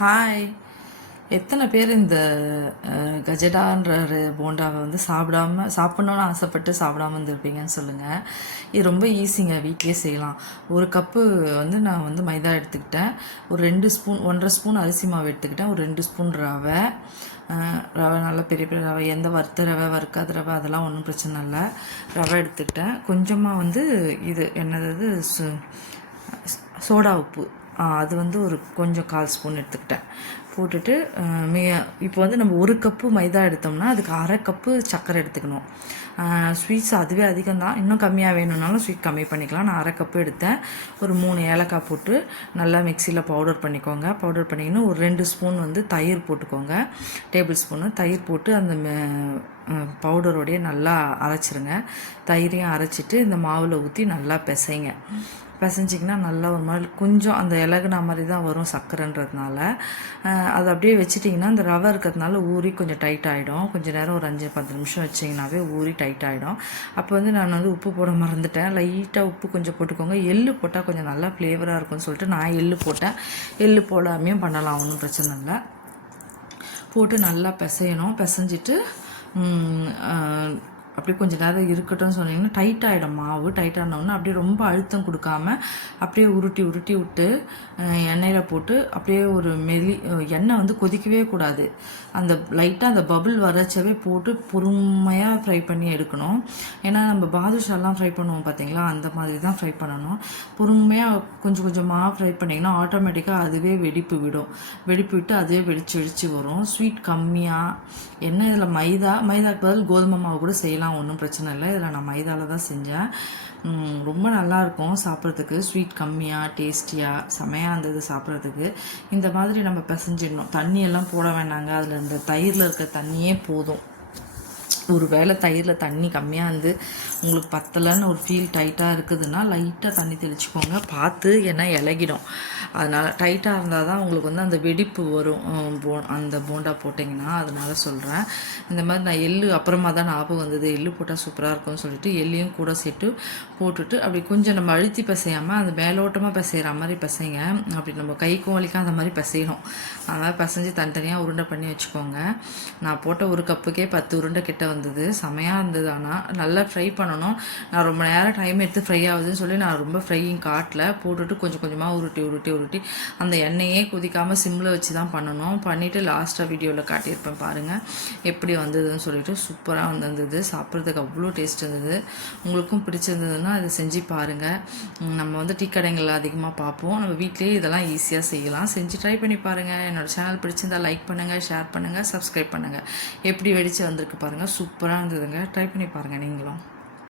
Hi எத்தனை பேர் இந்த கஜடான்ற ஒரு போண்டாவை வந்து சாப்பிடாம சாப்பிட்ணுன்னு ஆசைப்பட்டு சாப்பிடாம இருந்திருப்பீங்கன்னு சொல்லுங்கள் இது ரொம்ப ஈஸிங்க வீட்லேயே செய்யலாம். ஒரு கப்பு வந்து நான் வந்து மைதா எடுத்துக்கிட்டேன். ஒரு ரெண்டு ஸ்பூன் ஒன்றரை ஸ்பூன் அரிசி மாவு எடுத்துக்கிட்டேன். ஒரு ரெண்டு ஸ்பூன் ரவை. ரவை நல்லா பெரிய பெரிய ரவை எந்த வறுத்த ரவை வறுக்காத ரவை அதெல்லாம் ஒன்றும் பிரச்சனை இல்லை. ரவை எடுத்துக்கிட்டேன். கொஞ்சமாக வந்து இது என்னது சு- சோடா உப்பு. அது வந்து ஒரு கொஞ்சம் கால் ஸ்பூன் எடுத்துக்கிட்டேன். போட்டுட்டு மே இப்போ வந்து நம்ம ஒரு கப்பு மைதா எடுத்தோம்னா அதுக்கு அரை கப்பு சர்க்கரை எடுத்துக்கணும். ஸ்வீட்ஸ் அதுவே அதிகம்தான். இன்னும் கம்மியாக வேணும்னாலும் ஸ்வீட் கம்மி பண்ணிக்கலாம். நான் அரை கப்பு எடுத்தேன். ஒரு மூணு ஏலக்காய் போட்டு நல்லா மிக்சியில் பவுடர் பண்ணிக்கோங்க. பவுடர் பண்ணிக்கின்னு ஒரு ரெண்டு ஸ்பூன் வந்து தயிர் போட்டுக்கோங்க. டேபிள் ஸ்பூனு தயிர் போட்டு அந்த பவுடரோடைய நல்லா அரைச்சிருங்க. தயிரையும் அரைச்சிட்டு இந்த மாவில் ஊற்றி நல்லா பிசைங்க. பிசைஞ்சிங்கன்னா நல்லா ஒரு மாதிரி கொஞ்சம் அந்த இலகுனா மாதிரி தான் வரும் சர்க்கரைன்றதுனால. அதை அப்படியே வச்சிட்டிங்கன்னா அந்த ரவை இருக்கிறதுனால ஊறி கொஞ்சம் டைட் ஆகிடும் கொஞ்சம் நேரம் ஒரு அஞ்சு பத்து நிமிஷம் வச்சிங்கனாவே ஊறி டைட் ஆகிடும் அப்போ வந்து நான் வந்து உப்பு போட மறந்துட்டேன். லைட்டாக உப்பு கொஞ்சம் போட்டுக்கோங்க. எள்ளு போட்டால் கொஞ்சம் நல்லா ஃப்ளேவராக இருக்கும்னு சொல்லிட்டு நான் எள்ளு போட்டேன். எள்ளு போடாமையும் பண்ணலாம் ஒன்றும் பிரச்சனை இல்லை. போட்டு நல்லா பிசையணும். பிசைஞ்சிட்டு அப்படியே கொஞ்சம் நேரம் இருக்கட்டும்னு சொன்னீங்கன்னா டைட் ஆகிடும் மாவு டைட் ஆனவுடனே அப்படியே ரொம்ப அழுத்தம் கொடுக்காம அப்படியே உருட்டி உருட்டி விட்டு எண்ணெயில் போட்டு அப்படியே ஒரு மெலி எண்ணெய் வந்து கொதிக்கவே கூடாது. அந்த லைட்டாக அந்த பபுள் வரச்சவே போட்டு பொறுமையாக ஃப்ரை பண்ணி எடுக்கணும். ஏன்னா நம்ம பாதுஷாலாம் ஃப்ரை பண்ணுவோம் பார்த்தீங்களா அந்த மாதிரி தான் ஃப்ரை பண்ணணும். பொறுமையாக கொஞ்சம் கொஞ்சமாக ஃப்ரை பண்ணிங்கன்னா ஆட்டோமேட்டிக்காக அதுவே வெடிப்பு விடும். வெடிப்பு விட்டு அதுவே வெடிச்சு வெடிச்சு வரும். ஸ்வீட் கம்மியாக என்ன இதில் மைதா மைதாக்கு பதில் கோதுமை மாவு கூட செய்யலாம். ஒன்றும் பிரச்சனை இல்லை. இதில் நான் மைதாவில் தான் செஞ்சேன். ரொம்ப நல்லாயிருக்கும் சாப்பிட்றதுக்கு. ஸ்வீட் கம்மியாக டேஸ்டியாக செமையாக இருந்தது சாப்பிட்றதுக்கு. இந்த மாதிரி நம்ம பிசைஞ்சிடணும். தண்ணியெல்லாம் போட வேண்டாங்க அதில் இந்த தயிரில் இருக்க தண்ணியே போதும். ஒரு வேளை தயிரில் தண்ணி கம்மியாக இருந்து உங்களுக்கு பத்தலைன்னு ஒரு ஃபீல் டைட்டாக இருக்குதுன்னா லைட்டாக தண்ணி தெளிச்சுக்கோங்க. பார்த்து ஏன்னா இலகிடும். அதனால் டைட்டாக இருந்தால் தான் உங்களுக்கு வந்து அந்த வெடிப்பு வரும். போ அந்த போண்டா போட்டிங்கன்னா அதனால சொல்கிறேன் இந்த மாதிரி நான் எள்ளு அப்புறமா தான் ஞாபகம் வந்தது. எள்ளு போட்டால் சூப்பராக இருக்கும்னு சொல்லிட்டு எள்ளையும் கூட சேர்த்து போட்டுட்டு அப்படி கொஞ்சம் நம்ம அழுத்தி பிசையாமல் அந்த மேலோட்டமாக பிசைகிற மாதிரி பிசைங்க. அப்படி நம்ம கைக்கும் வலிக்காத மாதிரி பிசையணும். அதனால் பிசைஞ்சு தனித்தனியாக உருண்டை பண்ணி வச்சுக்கோங்க. நான் போட்ட ஒரு கப்புக்கே பத்து உருண்டை கிட்ட இருந்தது செமையாக இருந்தது. ஆனால் நல்லா ஃப்ரை பண்ணணும். நான் ரொம்ப நேரம் டைம் எடுத்து ஃப்ரை ஆகுதுன்னு சொல்லி நான் ரொம்ப ஃப்ரையிங் காட்டல போட்டுட்டு கொஞ்சம் கொஞ்சமாக உருட்டி உருட்டி உருட்டி அந்த எண்ணெயே கொதிக்காமல் சிம்மில் வச்சு தான் பண்ணணும். பண்ணிவிட்டு லாஸ்ட்டாக வீடியோவில் காட்டியிருப்பேன் பாருங்கள் எப்படி வந்ததுன்னு சொல்லிட்டு சூப்பராக வந்திருந்தது. சாப்பிட்றதுக்கு அவ்வளோ டேஸ்ட் இருந்தது. உங்களுக்கும் பிடிச்சிருந்ததுன்னா அதை செஞ்சு பாருங்கள் நம்ம வந்து டீ கடைங்களில் அதிகமாக பார்ப்போம். நம்ம வீட்லேயே இதெல்லாம் ஈஸியாக செய்யலாம். செஞ்சு ட்ரை பண்ணி பாருங்கள் என்னோடய சேனல் பிடிச்சிருந்தா லைக் பண்ணுங்கள் ஷேர் பண்ணுங்கள் சப்ஸ்கிரைப் பண்ணுங்கள் எப்படி வெடித்து வந்திருக்கு பாருங்கள் சூப்பராக இருந்ததுங்க. ட்ரை பண்ணி பாருங்கள் நீங்களும்.